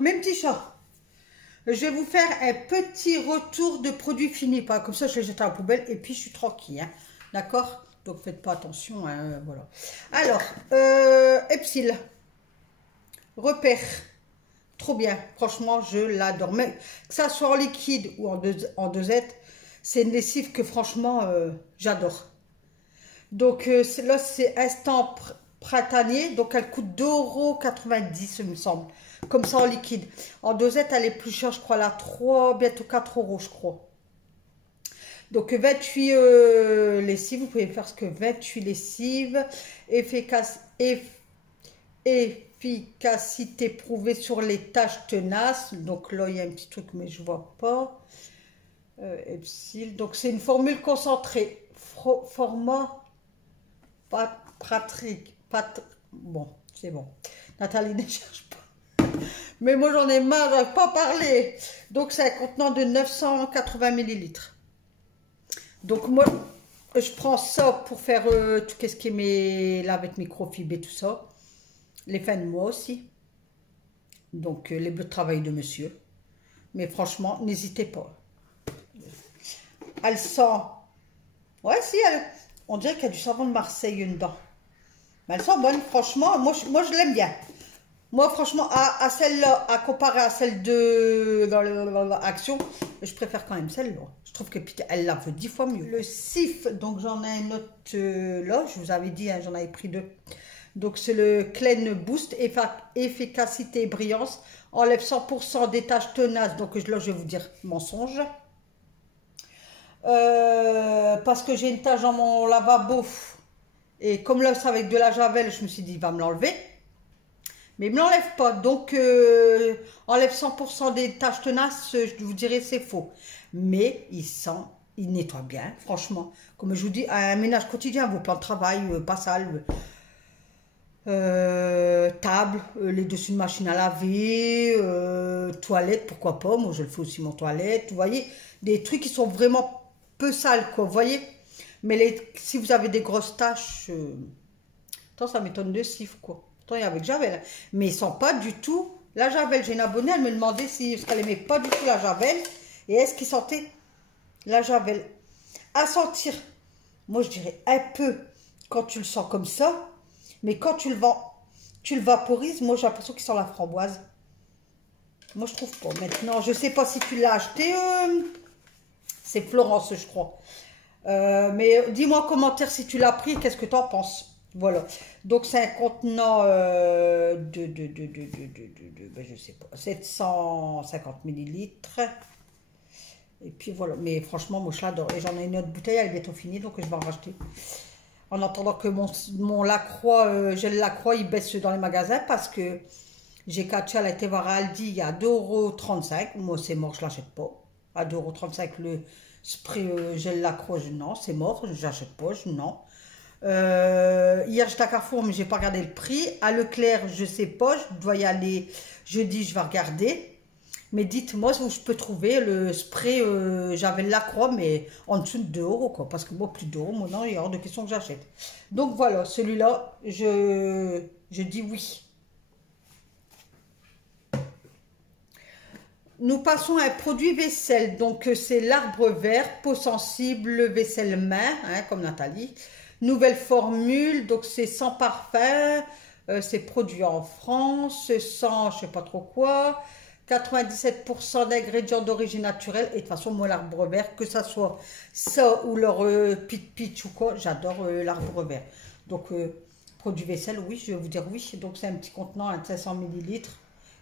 mes petits chats, je vais vous faire un petit retour de produits finis. Pas comme ça, je les jette à la poubelle et puis je suis tranquille. Hein. D'accord? Donc faites pas attention. Hein, voilà. Alors, Epsil, repère. Trop bien. Franchement, je l'adore. Mais que ça soit en liquide ou en dosette, c'est une lessive que franchement, j'adore. Donc là, c'est instant printanier. Donc elle coûte 2,90 €, il me semble. Comme ça en liquide. En dosette, elle est plus chère, je crois, là, 3, bientôt 4 €, je crois. Donc 28 lessives, vous pouvez faire ce que 28 lessives. Efficacité prouvée sur les taches tenaces. Donc là, il y a un petit truc, mais je vois pas. Epsil. Donc c'est une formule concentrée. Format pratique. Bon, c'est bon. Nathalie ne cherche pas. Mais moi j'en ai marre, j'arrive pas à parler. Donc c'est un contenant de 980 millilitres. Donc moi, je prends ça pour faire tout ce qui est mes lavettes microfibres et tout ça. Les fins de mois aussi. Donc les bleus de travail de monsieur. Mais franchement, n'hésitez pas. Elle sent... Ouais, si, on dirait qu'il y a du savon de Marseille dedans. Mais elle sent bonne, franchement. Moi je l'aime bien. Moi, franchement, à celle-là, à comparer à celle de Action, je préfère quand même celle-là. Je trouve qu'elle lave 10 fois mieux. Le Cif, donc j'en ai un autre là, je vous avais dit, hein, j'en avais pris 2. Donc c'est le Clean Boost, efficacité et brillance, enlève 100% des taches tenaces. Donc là, je vais vous dire mensonge. Parce que j'ai une tache dans mon lavabo, et comme là, c'est avec de la javel, je me suis dit, il va me l'enlever. Mais il ne me l'enlève pas, donc enlève 100% des taches tenaces, je vous dirais c'est faux. Mais il nettoie bien, franchement. Comme je vous dis, un ménage quotidien, vos plans de travail, pas sale, table, les dessus de machine à laver, toilette, pourquoi pas, moi je le fais aussi mon toilette, vous voyez, des trucs qui sont vraiment peu sales, quoi, vous voyez. Mais si vous avez des grosses taches, ça m'étonne de Cif, quoi. Il y avec Javel, mais ils sont pas du tout la Javel. J'ai une abonnée, elle me demandait si parce qu'elle aimait pas du tout la Javel et est-ce qu'il sentait la Javel. À sentir, moi je dirais un peu quand tu le sens comme ça, mais quand tu le vaporises, moi j'ai l'impression qu'il sent la framboise. Moi je trouve pas. Maintenant, je sais pas si tu l'as acheté, c'est Florence, je crois. Mais dis-moi en commentaire si tu l'as pris, qu'est-ce que tu en penses. Voilà, donc c'est un contenant ben, je sais pas, 750 millilitres. Et puis voilà, mais franchement, moi je l'adore. Et j'en ai une autre bouteille, elle est bientôt finie, donc je vais en racheter. En attendant que mon Lacroix, gel Lacroix, il baisse dans les magasins parce que j'ai catché, elle a été voir à Aldi, il y a 2,35 €. Moi c'est mort, je l'achète pas. À 2,35 € le spray gel Lacroix, non, c'est mort, j'achète pas, non. Hier j'étais à Carrefour mais j'ai pas regardé le prix. À Leclerc je sais pas, je dois y aller jeudi, je vais regarder. Mais dites-moi où je peux trouver le spray j'avais le Lacroix mais en dessous de 2 € quoi. Parce que moi plus de 2 €, moi non, il est hors de question que j'achète. Donc voilà, celui-là je dis oui. Nous passons à un produit vaisselle. Donc c'est l'arbre vert, peau sensible, vaisselle main, hein, comme Nathalie. Nouvelle formule, donc c'est sans parfum, c'est produit en France, sans je sais pas trop quoi, 97% d'ingrédients d'origine naturelle. Et de toute façon, moi l'arbre vert, que ça soit ça ou leur pitch ou quoi, j'adore l'arbre vert. Donc produit vaisselle, oui, je vais vous dire oui. Donc c'est un petit contenant à 500 millilitres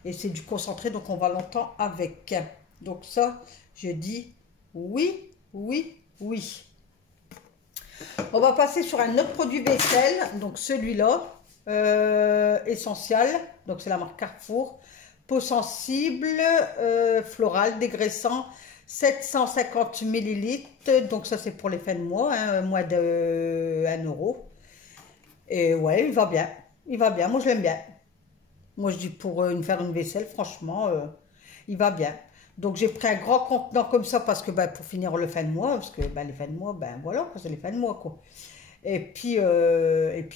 et c'est du concentré, donc on va longtemps avec. Donc ça, je dis oui, oui, oui. On va passer sur un autre produit vaisselle, donc celui-là, Essential, donc c'est la marque Carrefour, peau sensible, floral, dégraissant, 750 millilitres, donc ça c'est pour les fins de mois, hein, moins de 1 €. Et ouais, il va bien, moi je l'aime bien. Moi je dis pour faire une vaisselle, franchement, il va bien. Donc j'ai pris un grand contenant comme ça parce que ben, pour finir le fin de mois, parce que ben, les fins de mois, ben voilà, c'est les fins de mois quoi. Et puis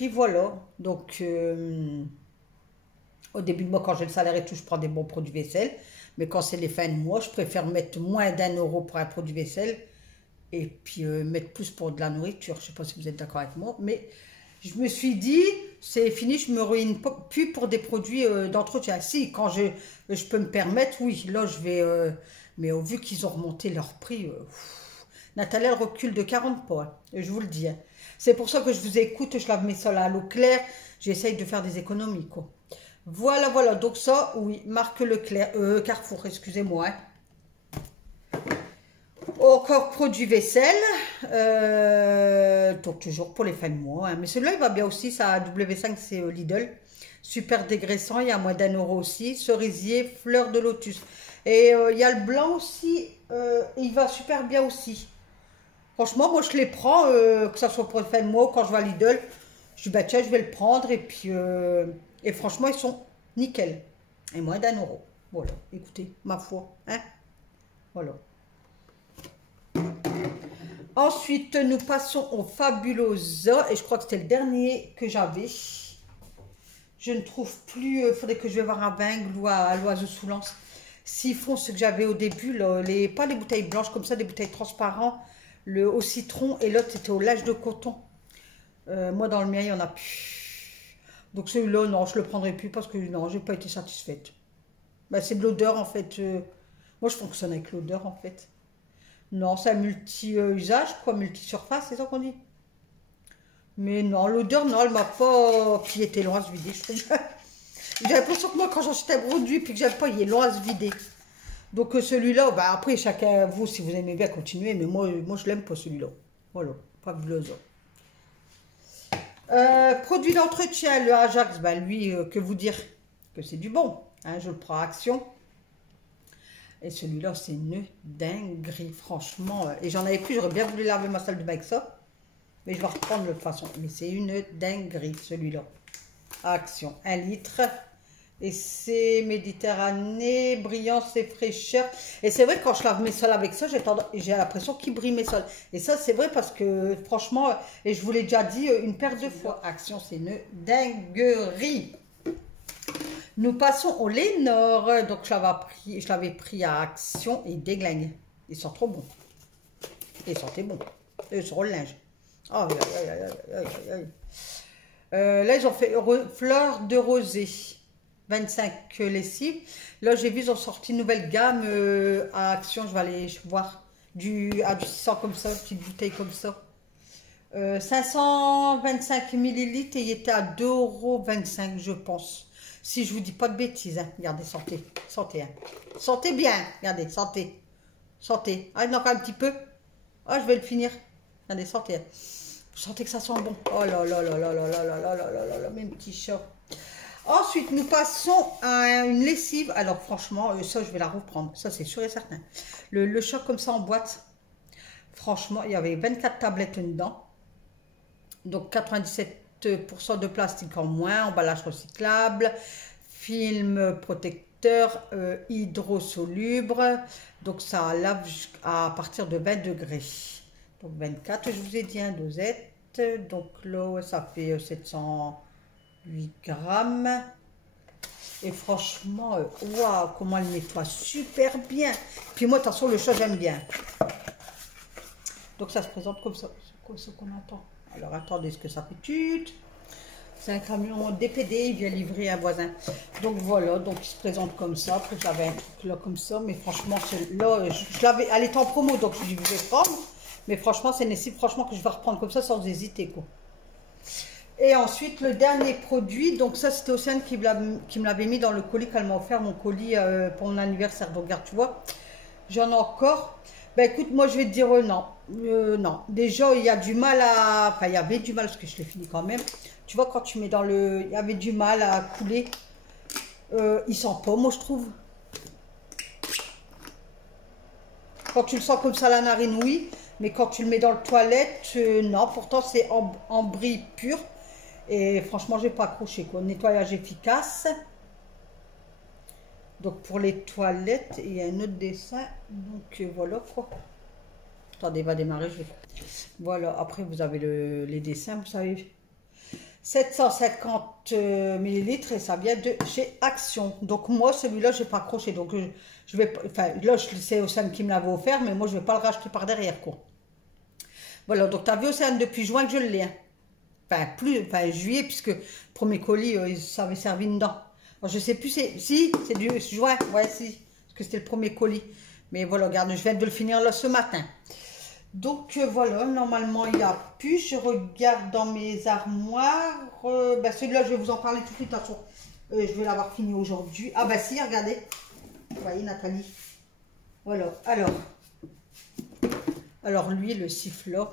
voilà. Donc Au début de mois, quand j'ai le salaire et tout, je prends des bons produits vaisselle. Mais quand c'est les fins de mois, je préfère mettre moins d'1 € pour un produit vaisselle et puis mettre plus pour de la nourriture. Je ne sais pas si vous êtes d'accord avec moi, mais je me suis dit, c'est fini, je me ruine plus pour des produits d'entretien. Si, quand je peux me permettre, oui, là je vais... mais au vu qu'ils ont remonté leur prix, Nathalie, elle recule de 40 points, hein, je vous le dis. Hein. C'est pour ça que je vous écoute, je lave mes sols à l'eau claire, j'essaye de faire des économies, quoi. Voilà, voilà, donc ça, oui, marque Leclerc, Carrefour, excusez-moi. Hein. Encore produit vaisselle, donc toujours pour les fins de mois. Hein. Mais celui-là, il va bien aussi, ça W5, c'est Lidl. Super dégraissant, il y a moins d'1 € aussi. Cerisier, fleur de lotus. Et il y a le blanc aussi, il va super bien aussi. Franchement, moi je les prends, que ce soit pour les fins de mois ou quand je vais à Lidl. Je dis, bah tiens, je vais le prendre. Et puis, et franchement, ils sont nickel. Et moins d'1 €. Voilà, écoutez, ma foi. Hein, voilà. Ensuite, nous passons au Fabulosa. Et je crois que c'était le dernier que j'avais. Je ne trouve plus. Il faudrait que je vais voir à Bingles ou à l'Oiseau-sous-Lens. S'ils font ce que j'avais au début, là, pas les bouteilles blanches comme ça, des bouteilles transparentes. Au citron et l'autre c'était au lait de coton. Moi dans le mien, il n'y en a plus. Donc celui-là, non, je ne le prendrai plus parce que non, j'ai pas été satisfaite. Ben, c'est de l'odeur en fait. Moi, je fonctionne avec l'odeur en fait. Non, c'est un multi-usage, quoi, multi-surface, c'est ça qu'on dit. Mais non, l'odeur, non, elle m'a pas... Puis il était loin à se vider, je trouve. J'ai l'impression que moi, quand j'achète un produit, puis que j'aime pas, il est loin à se vider. Donc celui-là, bah, après, chacun, vous, si vous aimez bien, continuez. Mais moi je l'aime pas celui-là. Voilà, Fabulosa. Produit d'entretien, le Ajax, bah, lui, que vous dire que c'est du bon. Hein, je le prends à Action. Et celui-là, c'est une dinguerie, franchement. Et j'en avais plus, j'aurais bien voulu laver ma salle de bain avec ça. Mais je vais reprendre de toute façon. Mais c'est une dinguerie, celui-là. Action, 1 litre. Et c'est Méditerranée, brillance et fraîcheur. Et c'est vrai que quand je lave mes sols avec ça, j'ai l'impression qu'il brille mes sols. Et ça, c'est vrai parce que, franchement, et je vous l'ai déjà dit une paire de fois. Action, c'est une dinguerie. Nous passons au Lénore. Donc, je l'avais pris à Action et il déglingue. Ils sont trop bons. Ils sentaient bon. Et sur le linge. Oh, aïe, aïe, aïe, aïe, aïe. Là, ils ont fait fleur de rosée. 25 lessives. Là, j'ai vu, ils ont sorti une nouvelle gamme à Action. Je vais aller voir du 600 comme ça, une petite bouteille comme ça. 525 millilitres et il était à 2,25 €, je pense. Si je vous dis pas de bêtises, hein. Regardez, sentez, sentez, hein. Sentez bien, regardez, sentez, sentez. Ah, il manque un petit peu. Ah, je vais le finir. Regardez, sentez. Hein. Vous sentez que ça sent bon. Oh là là là là là là là là là là là, mes petits chats. Ensuite, nous passons à une lessive. Alors, franchement, ça, je vais la reprendre. Ça, c'est sûr et certain. Le choc comme ça en boîte. Franchement, il y avait 24 tablettes dedans. Donc, 97% de plastique en moins. Emballage recyclable. Film protecteur hydrosoluble. Donc, ça lave à partir de 20 degrés. Donc, 24, je vous ai dit, un dosette. Donc, là, ça fait 708 grammes. Et franchement, waouh, comment elle nettoie super bien. Puis moi, de toute façon, le chat, j'aime bien. Donc, ça se présente comme ça. C'est quoi ce qu'on entend? Alors, attendez, ce que ça fait tute. C'est un camion DPD, il vient livrer un voisin. Donc, voilà, donc il se présente comme ça. Après, j'avais un truc là comme ça. Mais franchement, là, je l'avais, elle est en promo, donc je vais prendre. Mais franchement, c'est nécessaire, franchement, que je vais reprendre comme ça sans hésiter, quoi. Et ensuite, le dernier produit, donc ça, c'était Océane qui me l'avait mis dans le colis, qu'elle m'a offert mon colis pour mon anniversaire. Donc, regarde, tu vois, j'en ai encore. Ben, écoute, moi, je vais te dire non. Non. Déjà, il y a du mal à... Enfin, il y avait du mal, parce que je l'ai fini quand même. Tu vois, quand tu mets dans le... Il y avait du mal à couler. Il sent pas, moi, je trouve. Quand tu le sens comme ça à la narine, oui. Mais quand tu le mets dans le toilette, non. Pourtant, c'est en brie pur. Et franchement, j'ai pas accroché, quoi. Nettoyage efficace. Donc, pour les toilettes, il y a un autre dessin. Donc, voilà, quoi. Attendez, il va démarrer. Voilà, après, vous avez les dessins, vous savez. 750 millilitres et ça vient de chez Action. Donc moi, celui-là, je n'ai pas accroché. Donc je vais, enfin là, c'est Océane qui me l'avait offert, mais moi, je ne vais pas le racheter par derrière, quoi. Voilà, donc tu as vu Océane depuis juin que je l'ai. Hein. Enfin, juillet, puisque premier colis, ça avait servi dedans. Alors, je sais plus, si, c'est du juin, ouais, si, parce que c'était le premier colis. Mais voilà, regarde, je viens de le finir là ce matin. Donc voilà, normalement il n'y a plus. Je regarde dans mes armoires. Celui-là, je vais vous en parler tout de suite. De toute façon, je vais l'avoir fini aujourd'hui. Ah bah si, regardez. Vous voyez Nathalie. Voilà, alors lui, le sifflot.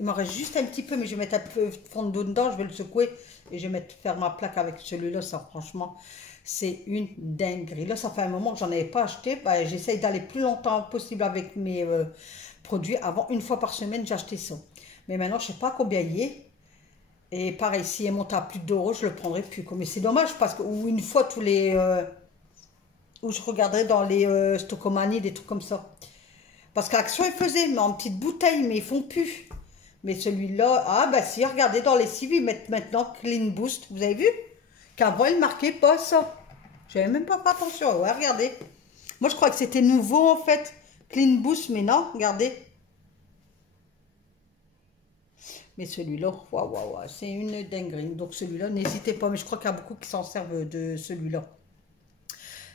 Il m'en reste juste un petit peu, mais je vais mettre un peu de fond d'eau dedans. Je vais le secouer et je vais faire ma plaque avec celui-là. Ça, franchement, c'est une dinguerie. Là, ça fait un moment que j'en avais pas acheté. J'essaye d'aller plus longtemps possible avec mes produits. Avant, une fois par semaine, j'achetais ça. Mais maintenant, je sais pas combien il est. Et pareil, si il monte à plus de 2 €, je le prendrai plus. Mais c'est dommage parce que, ou une fois tous les... où je regarderai dans les Stocomanie, des trucs comme ça. Parce qu'Action, ils faisaient, mais en petite bouteille, mais ils font plus. Mais celui-là, ah bah si, regardez, dans les cibles, ils mettent maintenant Clean Boost. Vous avez vu? Qu'avant, ils ne marquaient pas ça. Je n'avais même pas fait attention. Ouais, regardez. Moi, je crois que c'était nouveau, en fait. Clean Boost, mais non, regardez. Mais celui-là, waouh, c'est une dinguerie. Donc celui-là, n'hésitez pas. Mais je crois qu'il y a beaucoup qui s'en servent de celui-là.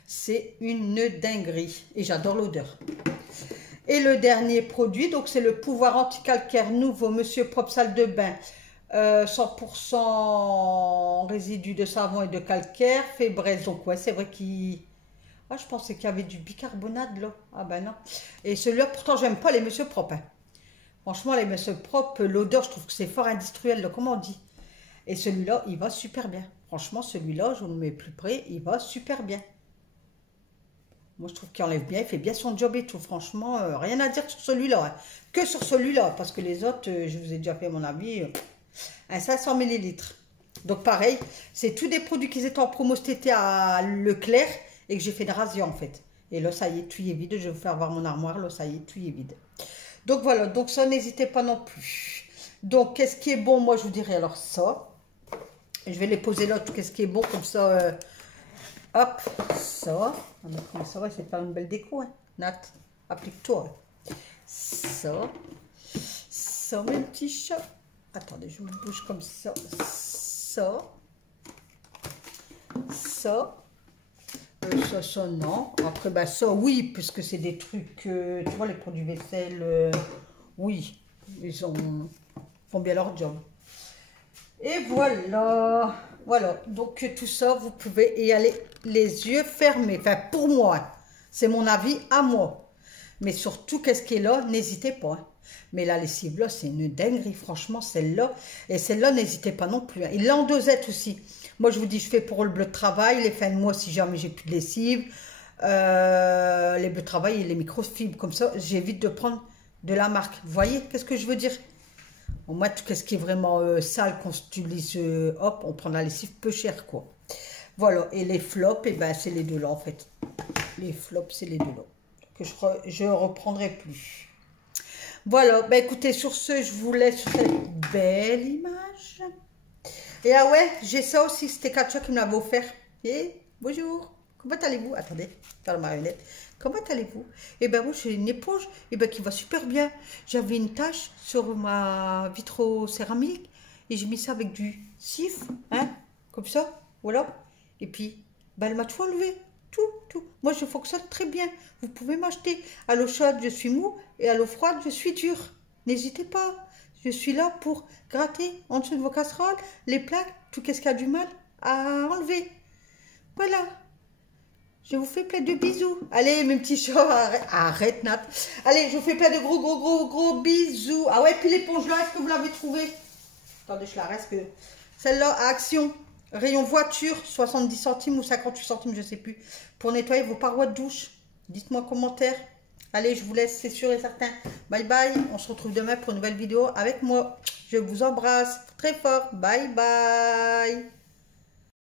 C'est une dinguerie. Et j'adore l'odeur. Et le dernier produit, donc c'est le pouvoir anti-calcaire nouveau, Monsieur Propre Salle de Bain. 100% résidus de savon et de calcaire, fait braise. Donc ouais, c'est vrai qu'il... Ah, je pensais qu'il y avait du bicarbonate là. Ah ben non. Et celui-là, pourtant, j'aime pas les Monsieur Propre. Hein. Franchement, les Monsieur Propre, l'odeur, je trouve que c'est fort industriel, là, comment on dit. Et celui-là, il va super bien. Franchement, celui-là, je vous le mets plus près, il va super bien. Moi, je trouve qu'il enlève bien, il fait bien son job et tout. Franchement, rien à dire sur celui-là. Hein. Que sur celui-là, parce que les autres, je vous ai déjà fait mon avis, un 500 millilitres. Donc, pareil, c'est tous des produits qui étaient en promo cet été à Leclerc et que j'ai fait de razzia, en fait. Et là, ça y est, tout est vide. Je vais vous faire voir mon armoire. Là, ça y est, tout est vide. Donc, voilà. Donc, ça, n'hésitez pas non plus. Donc, qu'est-ce qui est bon? Moi, je vous dirais alors ça. Je vais les poser là, qu'est-ce qui est bon, comme ça... hop, ça. Mais ça va, c'est pas une belle déco, hein. Nat, applique-toi. Ça. Ça, mes petits chats. Attendez, je vous bouge comme ça. Ça. Ça. Ça, non. Après, bah, ça, oui, puisque c'est des trucs, tu vois, les produits vaisselle, oui, ils font bien leur job. Et voilà. Voilà, donc tout ça, vous pouvez y aller les yeux fermés. Enfin, pour moi, c'est mon avis à moi. Mais surtout, qu'est-ce qui est là, n'hésitez pas. Hein. Mais la lessive là, c'est une dinguerie, franchement, celle-là. Et celle-là, n'hésitez pas non plus. Hein. Il l'a en dosette aussi. Moi, je vous dis, je fais pour le bleu de travail, les fins de mois, si jamais j'ai plus de lessive. Les bleus de travail et les microfibres, comme ça, j'évite de prendre de la marque. Vous voyez, qu'est-ce que je veux dire? Au moins, tout ce qui est vraiment sale, qu'on utilise, hop, on prend la lessive peu cher, quoi. Voilà, et les flops, et ben, c'est les deux là, en fait. Les flops, c'est les deux là. Que je reprendrai plus. Voilà, ben écoutez, sur ce, je vous laisse sur cette belle image. Et ah ouais, j'ai ça aussi, c'était Katia qui me l'avait offert. Et bonjour, comment allez-vous? Attendez, faire la marionnette. Comment allez-vous? Eh bien, moi, j'ai une éponge qui va super bien. J'avais une tache sur ma vitrocéramique et j'ai mis ça avec du cif, hein, comme ça, voilà. Et puis, elle m'a tout enlevé, tout. Moi, je fonctionne très bien. Vous pouvez m'acheter. À l'eau chaude, je suis mou et à l'eau froide, je suis dur. N'hésitez pas. Je suis là pour gratter en dessous de vos casseroles, les plaques, tout ce qui a du mal à enlever. Voilà. Je vous fais plein de bisous. Allez, mes petits chats, arrête Nat. Allez, je vous fais plein de gros bisous. Ah ouais, puis l'éponge là, est-ce que vous l'avez trouvée? Attendez, je la reste que... Celle-là, à Action, rayon voiture, 70 centimes ou 58 centimes, je sais plus. Pour nettoyer vos parois de douche. Dites-moi en commentaire. Allez, je vous laisse, c'est sûr et certain. Bye bye. On se retrouve demain pour une nouvelle vidéo avec moi. Je vous embrasse très fort. Bye bye.